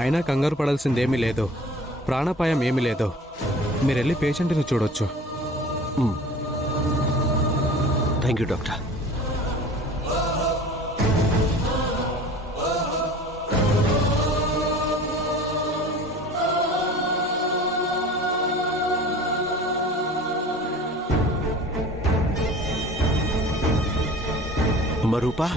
అయినా కంగారు పడాల్సిందేమీ లేదు, ప్రాణాపాయం ఏమీ లేదు. మీరెళ్ళి పేషెంట్ని చూడొచ్చు. Thank you doctor. అమ్మ రూపా,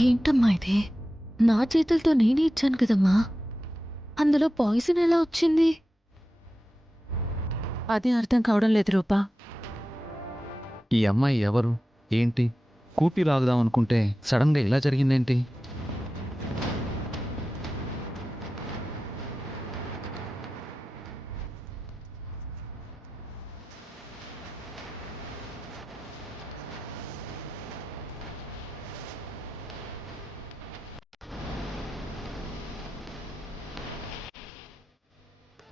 ఏంటమ్మా ఇది? నా చేతులతో నేనే ఇచ్చాను కదమ్మా, అందులో పాయిజన్ ఎలా వచ్చింది? అదే అర్థం కావడం లేదు రూపా. ఈ అమ్మాయి ఎవరు, ఏంటి? కూపి లాగుదాం అనుకుంటే సడన్గా ఇలా జరిగిందేంటి?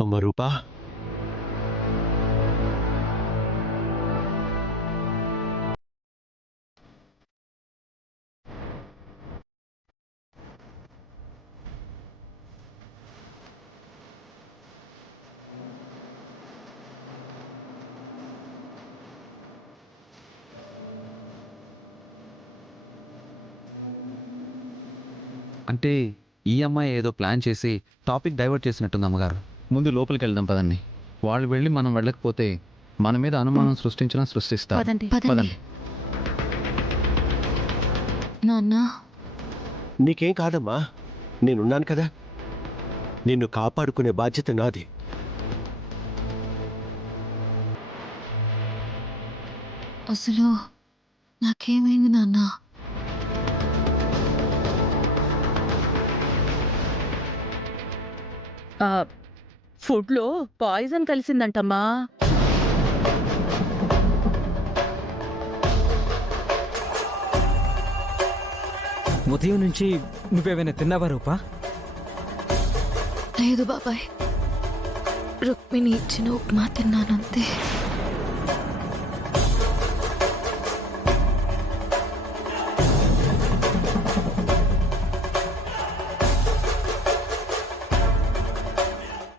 అమ్మ రూపా, అంటే ఈ అమ్మాయి ఏదో ప్లాన్ చేసి టాపిక్ డైవర్ట్ చేసినట్టుంది అమ్మగారు. ముందు లోపలికి వెళ్దాం పదండి. వాళ్ళు వెళ్ళి మనం వెళ్ళకపోతే మన మీద అనుమానం సృష్టిస్తారు. పదండి. పదండి. నాన్న, నీకేం కాదమ్మా, నేనున్నాను కదా. నిన్ను కాపాడుకునే బాధ్యత నాది. అసలు నాకేమైంది నాన్న? ఫుడ్లో పాయిజన్ కలిసిందంటమ్మా. ఉదయం నుంచి నువ్వేమైనా తిన్నావా రూపా? లేదు బాబాయ్, రుక్మిణి ఇచ్చిన ఉప్మా తిన్నానంతే.